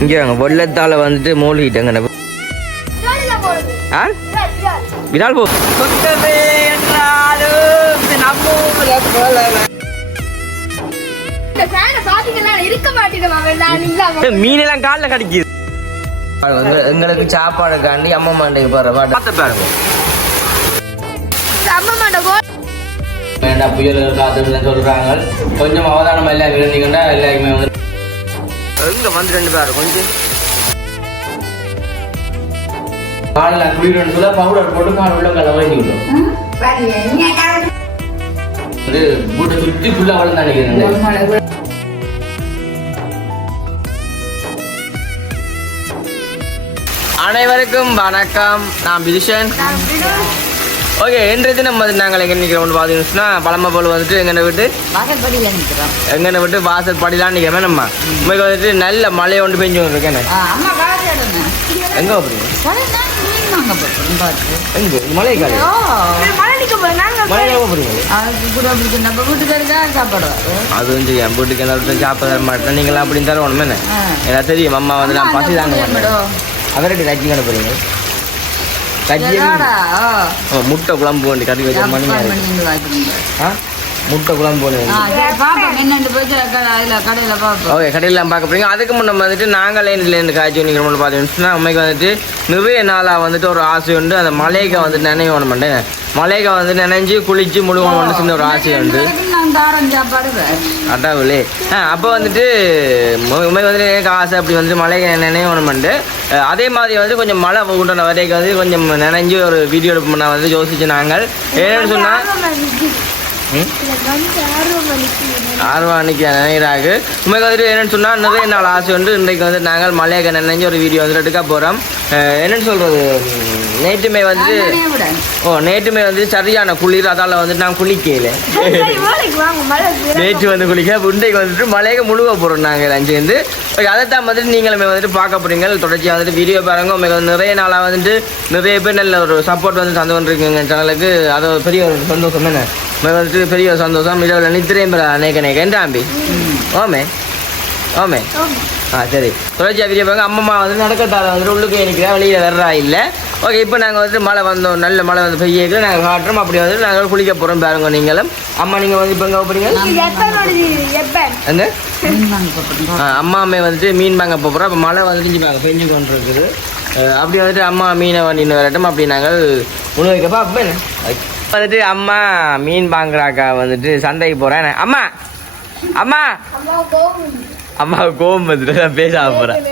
இங்கே வாங்க வெள்ளத்தால வந்துட்டு மூழ்கிட்டேங்க. ஆ? விடால் போ. சுத்தமே என்றாலும் நம்ம மீனெல்லாம் காலில் கடிக்குது. எங்க- எங்களுக்கு சாப்பாடுக்காண்டி அம்மா மாண்டைக்கு போற பாட்டு பாருங்க. அம்மா மாட்ட வேண்டாம் புயல் காத்துன்னு சொல்றாங்க. கொஞ்சம் அவதானம் எல்லாம் இருந்தீங்கன்னா எல்லாருமே வந்து எங்க வந்து ரெண்டு பேரும் கொஞ்சம். காலில் குளிரன்னு சொல்ல பவுடர் போட்டு கால் உள்ள கால வாங்கி விட்டோம் ஒரு பூட்டை சுத்தி ஃபுல்லா வளர்ந்து நினைக்கிறேன் அனைவருக்கும் வணக்கம். நான் பிதிஷன். ஓகே இன்றைய தினம் நாங்கள் எங்கே நிற்கிறோம் பார்த்தீங்கன்னா பழமை போல் வந்துட்டு எங்கனை விட்டு? வாசற்படியில நிற்கிறோம். விட்டு? வாசல் படிலாம் நிற்கிறோமே நம்ம உங்களுக்கு வந்துட்டு நல்ல மழை ஒன்று பெஞ்சு இருக்கேன் எங்கே போகிறீங்க எங்கே மழை காலை ஓ மழை நிக்க போய் நாங்க மழை எங்கே போகிறீங்க அதுக்கு கூட அப்படி நம்ம வீட்டுக்காரருக்கா சாப்பாடுவாரு. அது வந்து என் வீட்டுக்கு என்ன சாப்பிட மாட்டேன். நீங்களாம் அப்படின்னு தர ஒன்றுமே என்ன தெரியும் அம்மா வந்து நான் பசி தாங்க அவர்கிட்ட கட்சி கடை கட்சி முட்டை குழம்பு வேண்டி கறி வச்ச மணி ஆ? முட்டை குழம்பு ஓகே கடையில் பார்க்க போறீங்க. அதுக்கு முன்ன வந்துட்டு நாங்கள் லேண்ட்லேருந்து காய்ச்சி நிற்கிறோம்னு பார்த்தீங்கன்னா அம்மைக்கு வந்துட்டு நிறைய நாளாக வந்துட்டு ஒரு ஆசை உண்டு. அந்த மலைக்கு வந்துட்டு நினைவு ஒன்று மாட்டேன் மலைக்கு வந்து நினைஞ்சு குளிச்சு முழுகணும்னு சின்ன ஒரு ஆசை உண்டு. அட்டாவிலே ஆ அப்போ வந்துட்டு உண்மை வந்துட்டு எனக்கு ஆசை அப்படி வந்துட்டு மலைக்கு நினைவு ஒன்று பண்ணிட்டு அதே மாதிரி வந்து கொஞ்சம் மழை உண்டான வரைக்கும் வந்து கொஞ்சம் நினைஞ்சு ஒரு வீடியோ எடுப்பு நான் வந்து யோசிச்சு நாங்கள். ஏன்னு சொன்னால் ஆர்வம் அன்னைக்கு நினைக்கிறாங்க உண்மைக்கு வந்துட்டு என்னன்னு சொன்னால் நிறைய நாள் ஆசை வந்து இன்றைக்கு வந்து நாங்கள் மலையாக நினைஞ்சு ஒரு வீடியோ வந்து எடுக்க போகிறோம் என்னன்னு சொல்கிறது நேற்றுமே வந்து ஓ நேற்றுமே வந்து சரியான குளிர். அதால் வந்துட்டு நான் குளிக்கல. நேற்று வந்து குளிக்க இன்றைக்கு வந்துட்டு மலையாக முழுக போகிறோம் நாங்கள் அஞ்சு வந்து ஓகே அதைத்தான் வந்துட்டு நீங்களுமே வந்துட்டு பார்க்க போகிறீங்க தொடர்ச்சியாக வந்துட்டு வீடியோ பாருங்க. உங்களுக்கு வந்து நிறைய நாளாக வந்துட்டு நிறைய பேர் நல்ல ஒரு சப்போர்ட் வந்து தந்து கொண்டிருக்கீங்க சேனலுக்கு அது ஒரு பெரிய ஒரு சந்தோஷம் என்ன வந்துட்டு வந்துட்டு பெரிய ஒரு சந்தோஷம் இரவில் நித்திரையும் பெற அநேக அநேக என்றாம்பி ஓமே ஓமே ஆ சரி தொடர்ச்சியாக வீடியோ பாருங்க அம்மா வந்து நடக்கட்டாத வந்துட்டு உள்ளுக்கு நிற்கிறேன் வெளியில் வர்றா இல்லை ஓகே இப்போ நாங்கள் வந்துட்டு மழை வந்தோம் நல்ல மழை வந்து பெய்ய நாங்கள் காட்டுறோம் அப்படி வந்துட்டு நாங்கள் குளிக்க போகிறோம் பாருங்க நீங்களும் அம்மா நீங்கள் வந்து இப்போ எங்கே போகிறீங்க ஆ, அம்மா அம்மே வந்துட்டு மீன் வாங்க போகிறோம் அப்போ மழை வந்துட்டு பாருங்க பெஞ்சு கொண்டு இருக்குது அப்படி வந்துட்டு அம்மா மீனை வண்டின்னு வரட்டும் அப்படி நாங்கள் முழு வைக்கப்பா அப்போ என்ன வந்துட்டு அம்மா மீன் வாங்குறாக்கா வந்துட்டு சந்தைக்கு போகிறேன் அம்மா அம்மா. அம்மா கோபம் கோவம் வந்துட்டு நான் பேச போகிறேன்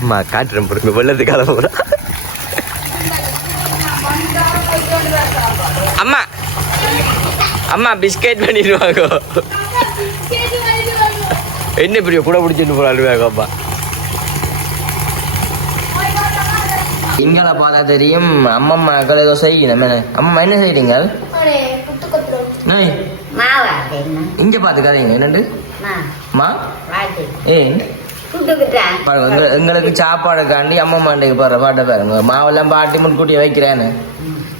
அம்மா காட்டுறேன் பொறுங்க. வெள்ளத்துக்காக போகிறேன் அம்மா அம்மா பிஸ்கெட் பண்ணிடுவாங்க என்ன பெரிய கூட பிடிச்சிட்டு போறாரு அப்பா இங்களை பார்த்தா தெரியும். அம்மம்மா ஏதோ செய்யணும் என்ன அம்மா என்ன செய்றீங்க? இங்க கதைங்க. என்னண்டு? மா. ஏன் பாருங்க எங்க- எங்களுக்கு சாப்பாடுக்காண்டி அம்மம்மாண்டைக்கு போற பாட்டை பாருங்க மாவெல்லாம் பாட்டி முன்கூட்டி வைக்கிறேன்னு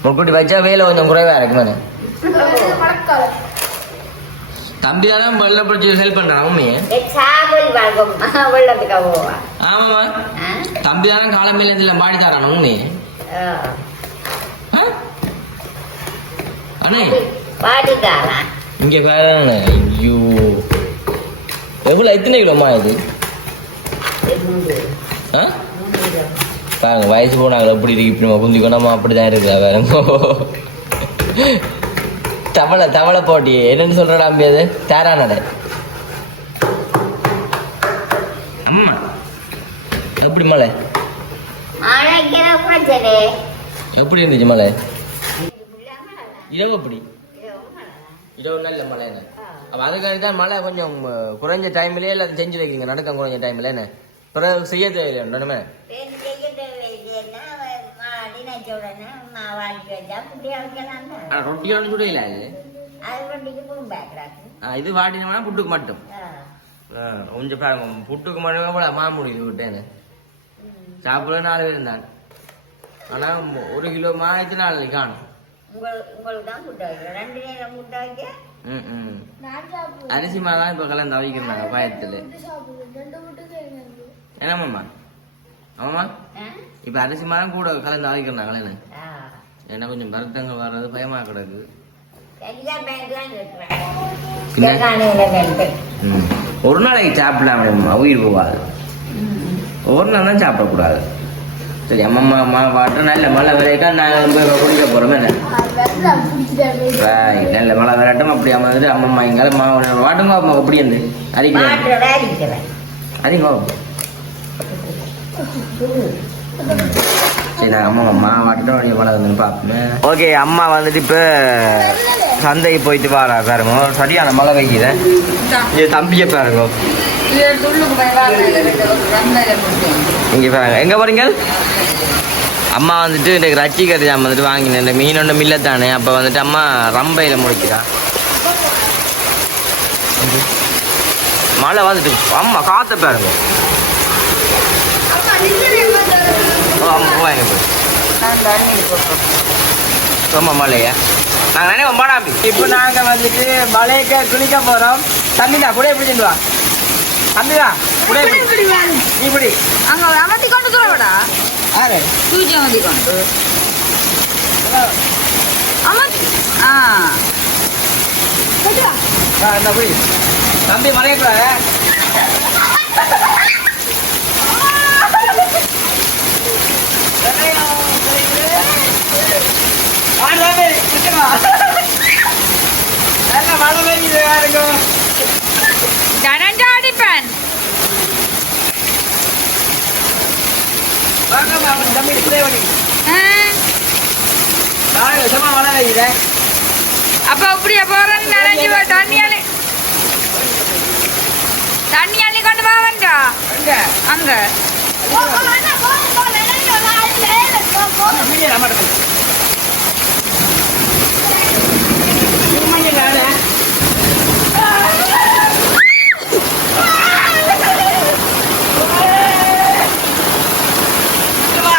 முன்கூட்டி வச்சா வேலை கொஞ்சம் குறைவா இருக்குமே மழைக்காலம் தம்பி தான் வெள்ள பிடிச்சி ஹெல்ப் பண்றான் உண்மையே ஆமாமா தம்பி தான் காலமையில இருந்து பாடி தரான் உண்மையே ஆ? அண்ணே இங்க பாருங்க ஐயோ. எவ்வளவு எத்தனை கிலோமா இது? பாருங்க வயசு போனாங்க எப்படி இருக்கு இப்படி கொண்டாமா அப்படிதான் இருக்கா பாருங்க. தவளை தவளை போட்டி. என்னன்னு சொல்றடா அம்பி அது? தாரா நட எப்படி மலை? எப்படி இருந்துச்சு மலை இரவு எப்படி? இரவு நல்ல மழை என்ன? அப்போ அதுக்காண்டி தான் மழை கொஞ்சம் குறைஞ்ச டைம்லயே எல்லாத்தையும் செஞ்சு வைக்கிறீங்க. நடக்க குறைஞ்ச டைம்ல என்ன? பிறகு செய்ய தேவையில்லை ஒன்றுமே நினைச்ச உடனே வாழ்க்கை வச்சா புள்ளி வைக்கலாம் ஆனால் ரொட்டி ஒன்றும் சுட இல்லை அது இது வாட்டினோம்னா புட்டுக்கு மட்டும். கொஞ்சம் பாருங்க புட்டுக்கு மட்டும் கூட மாமுடி விட்டேன் சாப்பிட நாலு பேர் இருந்தாங்க. ஆனால் ஒரு கிலோ மா எத்தனை நாளைக்கு காணும் அரிசி மாவு தான் இப்போ கலந்து அவிக்கிறாங்க பாயத்தில். என்னம்மாம்மா ஆமாம்மா? இப்போ அரிசி மாவு கூட கலந்து அவிக்கிறாங்களே என்ன? ஆ. ஏன்னா கொஞ்சம் மருத்துவங்கள் வர்றது பயமாக கிடக்கு. சரியா பேங்க் தான் இருக்கிறேன் பின்ன? காலையில் பேங்க் ம். ஒரு நாளைக்கு சாப்பிடலாம்மா உயிர் போகாது. ஒரு நாள் தான் சாப்பிடக்கூடாது. சரி அம்மா அம்மா வாட்டு நல்ல மழை விளையாக்கா நாங்கள் போய் குடிக்க போகிறோமே என்ன. நல்ல மழை விளையாட்டும் அப்படி அம்மா அம்மா இங்கே மாவு வாட்டுங்க அம்மா அப்படி இருந்து? அரிக்கிறேன் மாட்டுறதா இருக்கிறேன் அதிகோ சரி நான் அம்மா அம்மா வாட்டுட்டு அப்படியே மழை வந்து பார்ப்பேன் ஓகே அம்மா வந்துட்டு இப்போ சந்தைக்கு போயிட்டு வாரா பாருங்க. சரியான மழை இது தம்பியை பாருங்க. இங்கே பாருங்க. எங்கே போறீங்க? அம்மா வந்துட்டு இன்றைக்கு ரச்சி கறி ஜாம் வந்துட்டு வாங்கினேன் இந்த மீன் ஒன்று மில்ல தானே அப்போ வந்துட்டு அம்மா ரம்பையில் முடிக்கிறா மழை வந்துட்டு அம்மா காற்ற பாருங்க. போய். ரொம்ப மழையா? நாங்கள் நினைவோம் போடாமி இப்போ நாங்கள் வந்துட்டு மலைக்கு குளிக்க போகிறோம் தம்பிதா கூட பிடிச்சிட்டு வா தம்பிதா கூட இப்படி வாங்க. நீ பிடி அங்க அமர்த்தி கொண்டு தரவடா யாரு? தூக்கி அமர்த்தி கொண்டு அமர்த்தி ஆ. ஆ, இந்த பிடி தம்பி மலையக்கூடாது மழை பெய்யுது யாருக்கும் ஜனஞ்சா அடிப்பேன் வாங்க தம்பி ஸ்ப்ரே பண்ணி ஆ, நாளைக்கு சும்மா மழை பெய்யுது அப்ப அப்படியே போறேன்னு நினைஞ்சு போ, தண்ணி அள்ளி தண்ணி அள்ளி கொண்டு வா வேண்டா எங்க அங்க வீடியோ நம்ம எடுக்கணும். உண்மையே நானே. இங்க வா.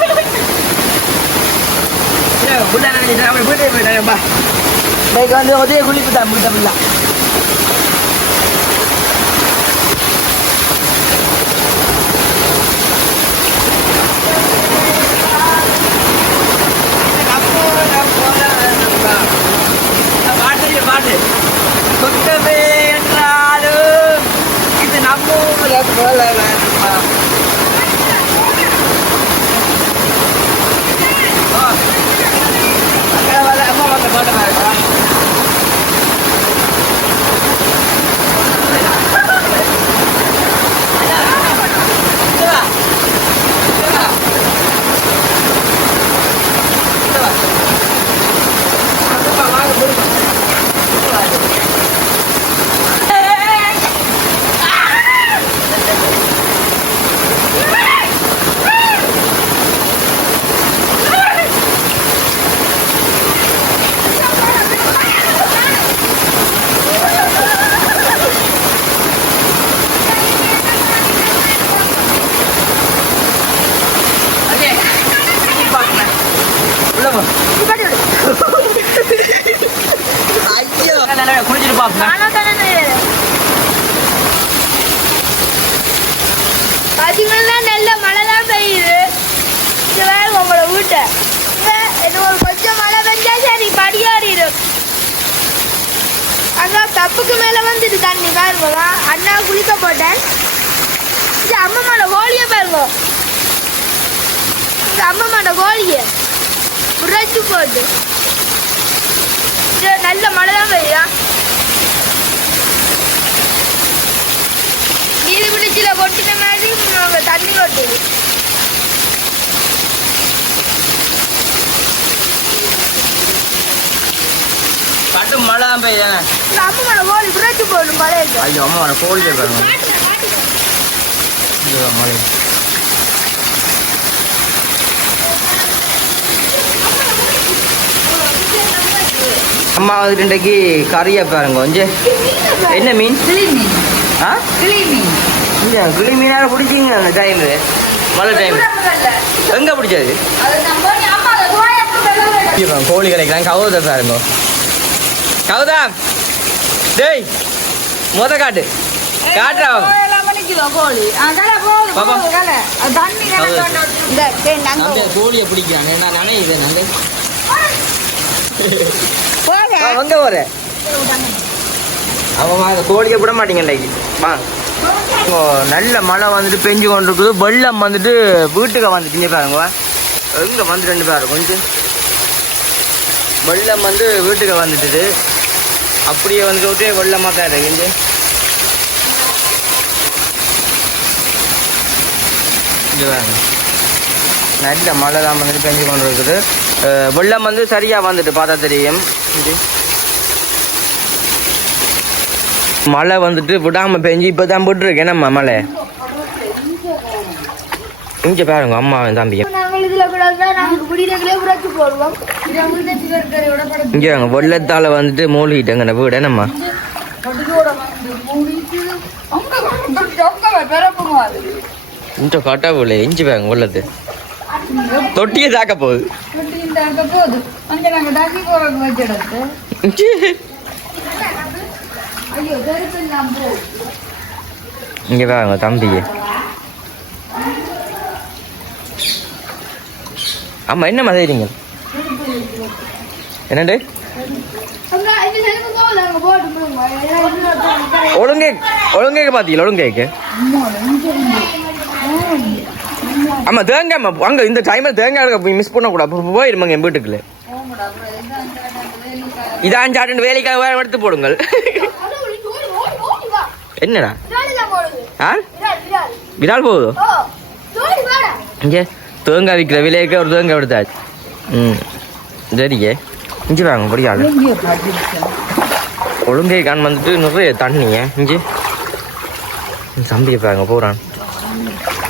வேலை வேலை. போனாலே போதும். அடே, போ, போ. வாங்க, மழையா நாளைக்கு சவுக்காய் வேணும், சவுக்காய். இங்க வா, ரெண்டாவது. ஆள் தாண்டுங்க. ஆள் தாண்டுங்க, நாளைக்கு போ. ஏய், புள்ள நினைக்கிறேன், அவன் வீட்டுக்கு போயிட்டான், பா. இன்னைக்கு வந்து உதய குளிப்பு தான் முடித்த பிள்ளை பாட்டு பாட்டு சொந்தமே என்றாலும் இது நம்ம ஊர்ல போல வேணுமா? ஆ. அக்கா வர, அம்மா வந்து பாட்டு பாடுறா. இங்க வா. இங்க வா. இங்க வா. அப்பா, வாங்க, போடுங்க. இங்க வா. அண்ணே, நீ பாருங்க. உள்ள போ. ஐயோ நல்லா குடிச்சிட்டு பாப்பா பாத்தீங்கன்னா நல்ல மழை தான் பெய்யுது இது வேற உங்களோட வீட்டை இது ஒரு கொஞ்சம் மழை பெஞ்சா சரி படியாறிடும் அதான் தப்புக்கு மேல வந்துட்டு தண்ணி பாருங்க அண்ணா குளிக்க போட்டேன் இது அம்மம்மாட கோழியை பாருங்க. இது அம்மம்மாட கோழியை. உரைச்சு போட்டு நல்ல மழை தான் பெய்யுதா. நீர் பிடிச்சில கொட்டின மாதிரி நாங்க தண்ணி கொட்டுது. கட்டு மழை தான் பெய்யுதானே இந்த அம்மா கோழி புரட்சி போடணும் மழைக்கு ஐயோ அம்மா கோழி பாருங்க. மழை அம்மா வந்துட்டு இன்றைக்கு கறியை பாருங்க கொஞ்சம் என்ன மீன்? ஆ? இல்லையா கிளி மீனாக பிடிச்சிங்க அந்த டைமு மழை டைம் எங்கே பிடிச்சது? கோழி கிடைக்கலாம் கவுத பாருங்க. கவுதா டேய் முத காட்டு. காட்டுறா. பாப்பா. நம்பி கோழியை பிடிக்கிறான். என்ன நானே இது நானே. அங்க போற அவன் அந்த கோழியை விட மாட்டீங்க இன்றைக்கு வா. இப்போ நல்ல மழை வந்துட்டு பெஞ்சு கொண்டு இருக்குது வெள்ளம் வந்துட்டு வீட்டுக்கு வந்துட்டு இங்க பாருங்க எங்க வந்து ரெண்டு பேரும் கொஞ்சம் வெள்ளம் வந்து வீட்டுக்கு வந்துட்டுது. அப்படியே வந்து விட்டு வெள்ளமாக தான் இருக்கு இங்க. நல்ல மழை தான் வந்துட்டு பெஞ்சு கொண்டு இருக்குது வெள்ளம் வந்து சரியா வந்துட்டு பார்த்தா தெரியும். இது? மழை வந்துட்டு விடாம பெஞ்சு இப்பதான் விட்டுருக்கு. என்னம்மா மழை? இங்க பாருங்க அம்மா தம்பியும் இங்க வாங்க வெள்ளத்தால வந்துட்டு மூழ்கிட்டாங்க இந்த வீடு. என்னம்மா? இந்த கட்டா போல இஞ்சி பாருங்க வெள்ளத்து தொட்டியை தாக்க போகுது. இங்க பாருங்க தம்பிக்கு ஆமா என்னம்மா செய்றீங்க என்னண்டு ஒழுங்கே ஒழுங்கேக்க பாத்தீங்களா ஒழுங்கேக்க? ஆமா தேங்காய் அம்மா அங்க இந்த டைம்ல தேங்காய் எடுக்க மிஸ் பண்ணக்கூடாது. போயிருமாங்க என் வீட்டுக்குள்ள? இதான் சாட்டு வேலைக்காக வேற எடுத்து போடுங்கள். என்னடா? ஆ? விரால் போகுதோ? இங்கே தேங்காய் விற்கிற விலைக்கு ஒரு தேங்காய் எடுத்தாச்சு. ம் சரிங்க இஞ்சி வாங்க முடியாது ஒழுங்கை கான் வந்துட்டு நிறைய தண்ணிய இஞ்சி. தம்பியை பாருங்க போகிறான்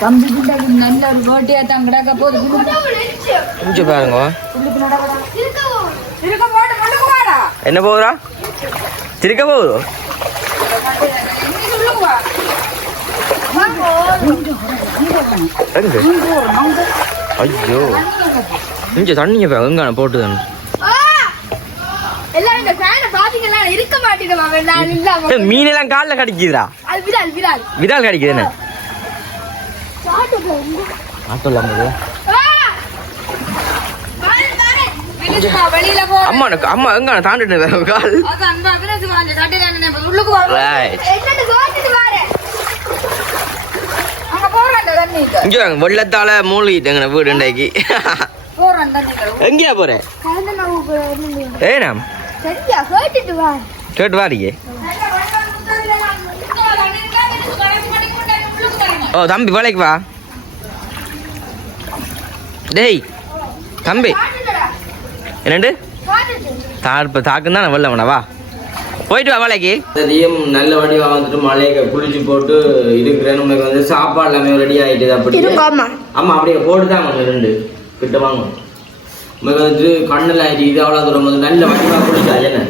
நல்ல ஒரு கோட்டையா தான் கிடக்க போகுது. இஞ்சி பாருங்க. என்ன போகுதா? திருக்க எங்க? ஐயோ. இஞ்சி தண்ணியை பாருங்க எங்க போட்டு தானே எல்லாம் இந்த ஃபேனை பாத்தீங்களா இருக்க மாட்டேங்குது நான் இல்லாம மீனெல்லாம் காலில் கடிக்குதுடா அது விரால் விரால் விரால் கடிக்குது என்ன சாட்டு போகுது ஆட்டோல ஐம்பது அம்மா அம்மா எங்க தாண்டிட்டு வேற கால் இங்கே வெள்ளத்தால மூழ்கிட்டுங்க வீடு தண்ணிக்கு எங்கேயா நான் ஏனாம் கேட்டு வாரியே ஓ தம்பி வேலைக்கு வா டேய் தம்பி. என்னண்டு தாழ்ப்பு தாக்கு தான் வெள்ள வேணா வா. போயிட்டு வா வேலைக்கு. அதையும் நல்ல வடிவா வந்துட்டு மலையை குளிச்சு போட்டு இருக்கிற நமக்கு வந்து சாப்பாடு எல்லாமே ரெடி ஆயிட்டு அப்படி ஆமா. ஆமா அப்படியே போட்டு தான் வாங்க ரெண்டு. கிட்ட வாங்க. நமக்கு வந்துட்டு கண்ணில் இது அவ்வளோ தூரம் வந்து நல்ல வடிவா குளிச்சா என்ன?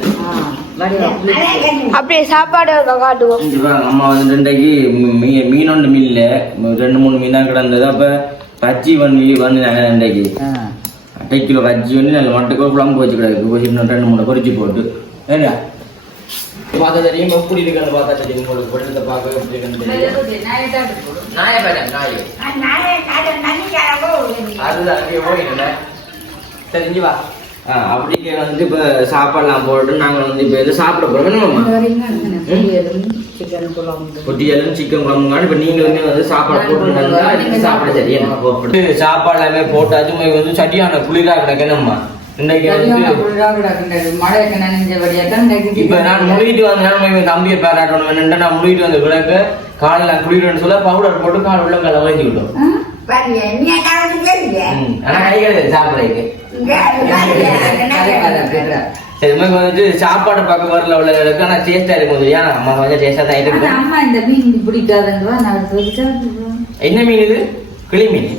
அப்படியே சாப்பாடு காட்டுவோம். இங்க பாருங்க, அம்மா வந்து ரெண்டைக்கு மீன் ஒன்று மீன்ல ரெண்டு மூணு மீன் தான் கிடந்தது. அப்ப பச்சி பண்ணி வந்து நாங்கள் ரெண்டைக்கு அட்டை கிலோ பச்சி பண்ணி நல்ல மட்டுக்கு குழம்பு வச்சு கிடக்கு வச்சு இன்னும் ரெண்டு மூணு பொரிச்சு போட்டு. ஏங்க பார்த்தா தெரியும் எப்படி இருக்குன்னு பார்த்தா தெரியும். உங்களுக்கு வெள்ளத்தை பார்க்க எப்படி இருக்குன்னு நாயை பார்த்தேன் நாய் அதுதான் சரி இங்க வா. அப்படியே வந்து இப்போ சாப்பாடுலாம் போட்டு நாங்கள் வந்து இப்போ எது சாப்பிட போகிறோம் பொட்டியலும் சிக்கன் குழம்புங்கான இப்போ நீங்களுமே வந்து சாப்பாடு போட்டுருந்தாங்க சாப்பாடு சரியா சாப்பாடு எல்லாமே போட்டாச்சு உங்களுக்கு வந்து சரியான குளிரா கிடக்கணும்மா இப்ப நான் முடிக்கிட்டு வந்தேன் இவன் தம்பியை பாராட்டணும். நான் முடிக்கிட்டு வந்த பிறகு காலைல குளிக்கிறேன்னு சொல்ல பவுடர் போட்டு கால் உள்ள காலை வளைஞ்சு விட்டோம். ஆனா கிடைக்காது சாப்பிடறதுக்கு. வந்துட்டு சாப்பாடு பார்க்க வரல உள்ள இருக்கு ஆனா டேஸ்டா இருக்கும் ஏன் அம்மா கொஞ்சம் டேஸ்டா தான் ஆனா இருக்கும் அம்மா இந்த மீன் பிடிக்காதுன்றா நான் சொல்லிச்சா என்ன மீன் இது கிளி மீன்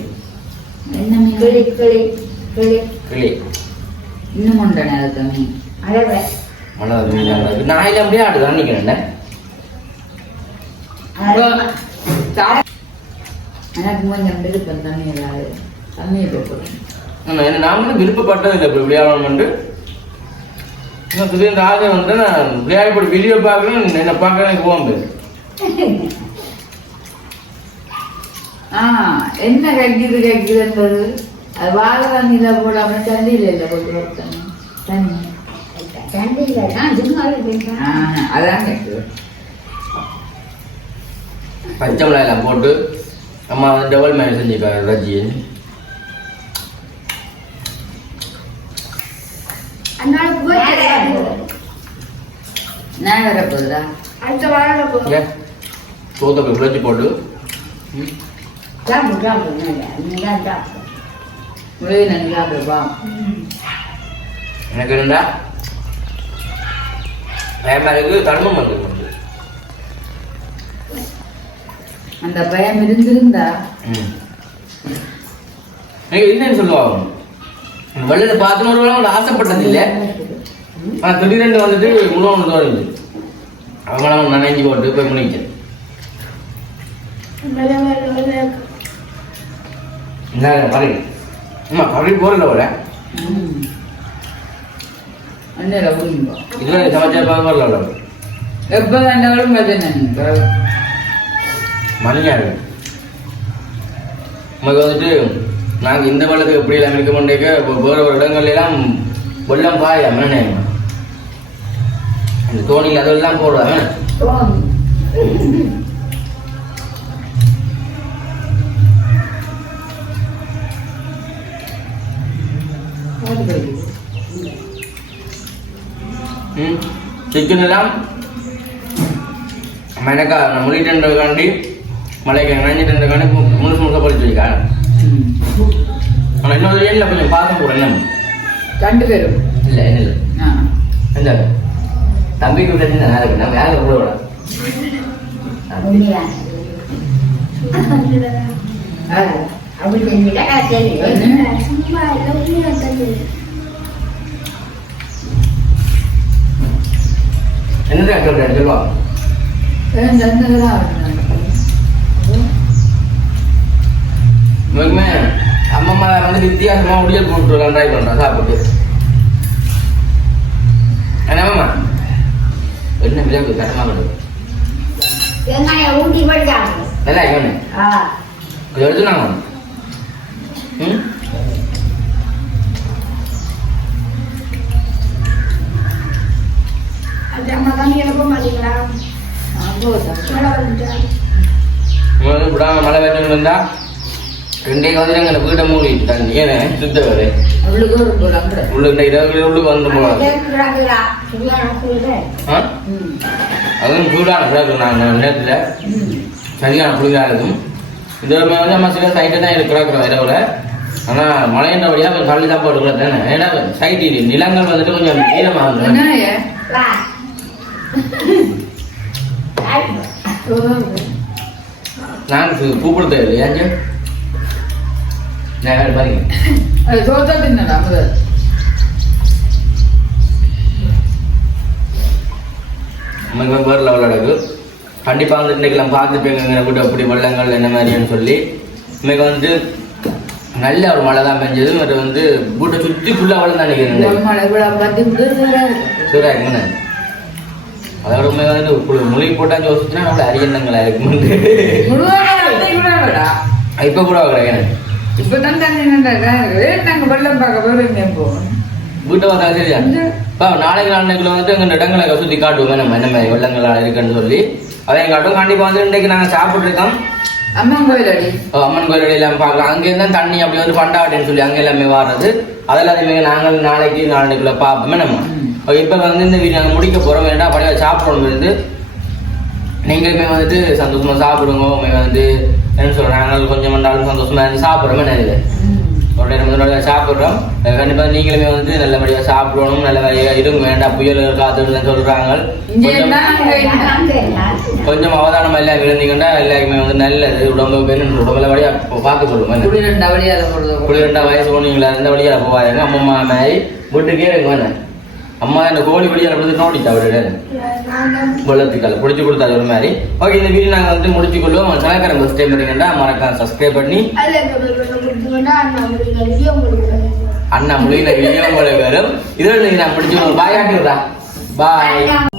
என்ன மீன் கிளி, கிளி, கிளி. கிளி இன்னும் உண்டன அதுக்கு மீன் அழகு. மழை வந்து மீன் இருக்கு நான் இல்லை அப்படியே ஆடுதான் நிக்கிறேன் அழகு. எனக்கு கொஞ்சம் விருப்பம் தண்ணி தண்ணியை போட்டுருவேன் நம்ம என்ன நான் வந்து விருப்பப்பட்டது இல்லை இப்படி விளையாடணும்னு இன்னும் திடீர்னு ஆசை வந்து நான் விளையாடி வீடியோ பார்க்கணும் என்ன பார்க்க எனக்கு போக முடியாது ஆ என்ன கைக்குது கைக்குதுன்றது அது வாழை தண்ணியில போடாம தண்ணியில இல்லை போட்டு வைக்கணும் தண்ணி. அதான் கேட்குது பச்சை மிளகாய் போட்டு அம்மா டபுள் மேனேஜ் செஞ்சுருக்காரு ரஜி அதனால போயிட்டு நான் வர போகுதா. அடுத்த வாரம் போகும் ஏன் சோத்தை போய் குழச்சி போட்டு ம். சாப்பிடு, சாப்பிடு, நல்லா. நீ தான் சாப்பிடு. முடிவு நல்லா போவா எனக்கு என்னடா பயமா இருக்கு தர்மம் வந்து அந்த பயம் இருந்திருந்தா? நீங்க என்னன்னு சொல்லுவாங்க? வெள்ளத்தை பார்த்துன்னு ஒரு வேளை ஆசைப்பட்டது இல்லை ஆனால் திடீரென்று வந்துட்டு உணவு தோணுது அவங்களாம் நனைஞ்சு போட்டு போய். என்ன கறி அம்மா ம். அண்ணல முடியும்பா இதுவரை சமைச்சா பார்க்க வரல எப்போ மணியா இருக்கு நமக்கு வந்துட்டு நாங்கள் இந்த வெள்ளத்துக்கு எப்படி எல்லாம் இருக்க முடியுங்க இப்போ வேறு ஒரு இடங்கள்லாம் வெள்ளம் பாய் மண்ணே அந்த தோணியில் அதெல்லாம் போடுறாங்க தோணு. சிக்கன் எல்லாம் மெனக்கா நான் மொழிட்டேன்றதுக்காண்டி மலைக்கு நினைஞ்சிட்டேன்றதுக்காண்டி முழுசு முழுக்க படிச்சு வைக்காங்க ஆனால் இன்னொரு ஏனில் கொஞ்சம் பார்க்க போகிறேன் என்ன ரெண்டு பேரும். இல்லை என்ன இல்லை. இந்த நான் கூட விட செஞ்சுட்டா நான் செய்வேன். சும்மா இல்லை, உண்மையா தண்ணி. என்னதான் சொல்கிறேன் சொல்லுவாங்க இவருமே அம்மம்மா வந்து வித்தியாசமா உடியல் போட்டு ட்ரை பண்றேன் சாப்பிட்டு. என்னம்மா என்ன விளையாட்டு கட்டமா பண்ணுது வெங்காயம் ஊட்டி போட்டாங்க. நல்லா இவனு? எடுத்து நாங்க ம். மழை வெட்டணும் இருந்தா? ரெண்டே வந்து எங்களை வீட்டை மூடிட்டு தண்ணி. ஏன்னு சுத்த வரு. உள்ள இந்த இரவு உள்ளுக்கு வந்து போகலாம். அதுவும் சூடான பிறகு நாங்கள் நேரத்தில். சரியான குளிராக இருக்கும். இந்த ஒரு வந்து நம்ம சில சைட்டை தான் இருக்கிறோம் இரவுல. ஆனால் மழைன்ற வழியாக கொஞ்சம் தான் போட்டு கூட தானே? ஏன்னா சைட்டு நிலங்கள் வந்துட்டு கொஞ்சம் ஈரமாக. சாப்பிடு. நான் கூப்பிடுறது இல்லையாச்சு நான் பாருங்க அது சோத்தா. நமக்கு வேறு லெவலில் இருக்கு கண்டிப்பாக வந்து இன்றைக்கெல்லாம் பார்த்துப்பேங்க கூட அப்படி வெள்ளங்கள் என்ன மாதிரின்னு சொல்லி இன்னைக்கு வந்து நல்ல ஒரு மழை தான் பெஞ்சது மற்றும் வந்து வீட்டை சுற்றி ஃபுல்லாக வளர்ந்து நினைக்கிறேன். சூரா இருக்குன்னு அதோட உண்மை வந்து புளி- மொழி போட்டால் யோசிச்சுன்னா நம்மள அரியண்ணங்களா முழுவதும் தண்ணி கூட விடா. இப்போ இப்பதான் தண்ணி நாங்க வெள்ளம் பார்க்க போறோம் இங்க போவோம். வீட்டை வந்தா சரியா இப்போ நாளைக்கு நாளைக்குள்ள வந்து எங்கள் இடங்களை சுற்றி காட்டுவோம். நம்ம என்ன மாதிரி வெள்ளங்களா இருக்குன்னு சொல்லி. அதையும் காட்டும் கண்டிப்பாக வந்து இன்றைக்கு நாங்கள் சாப்பிட்ருக்கோம் அம்மன் கோயில் அடி அம்மன் கோயில் எல்லாம் பார்க்கலாம். அங்கேருந்து தான் தண்ணி அப்படி வந்து பண்டாவட்டின்னு சொல்லி அங்கே எல்லாமே வர்றது அதெல்லாம் அதே நாங்கள் நாளைக்கு நாளைக்குள்ள பார்ப்போமே. நம்ம. இப்போ வந்து இந்த வீடியோ நாங்கள் முடிக்க போகிறோம் வேண்டாம் படியாக சாப்பிடணும் இருந்து. நீங்களுமே வந்துட்டு சந்தோஷமா சாப்பிடுங்க. உண்மை வந்து என்ன சொல்கிறோம் நாங்கள் கொஞ்சம் மண்டாலும் சந்தோஷமா இருந்து சாப்பிட்றோமே நிறைய ஒரு நேரம் வந்து நல்லா சாப்பிட்றோம் கண்டிப்பாக நீங்களுமே வந்து நல்லபடியாக சாப்பிடணும் நல்ல வழியாக இருங்க வேண்டாம் புயல் காத்துன்னு சொல்கிறாங்க கொஞ்சம் அவதானம் எல்லாம் இருந்தீங்கன்னா எல்லாருக்குமே வந்து நல்லது உடம்பு பெரும் உடம்புல வழியா பார்க்க சொல்லுங்க குளிரண்டா போடுறது குளிரெண்டா வயசு போனீங்களா இருந்த வழியா போவாருங்க அம்மா மாதிரி வீட்டுக்கே இருங்க அம்மா இந்த கோழி வழியா வந்து நோடிச்சா அவரு? வெள்ளத்துக்கால பிடிச்சி கொடுத்தா ஒரு மாதிரி. ஓகே இந்த வீடியோ நாங்கள் வந்து முடிச்சு கொள்வோம் சனக்காரன் ஃபஸ்ட் டைம் பண்ணீங்கன்னா மறக்காம சப்ஸ்கிரைப் பண்ணி அண்ணா மொழியில வீடியோ உங்களுக்கு வரும். இதோட நான் பிடிச்சி பாய் ஆட்டுறா பாய்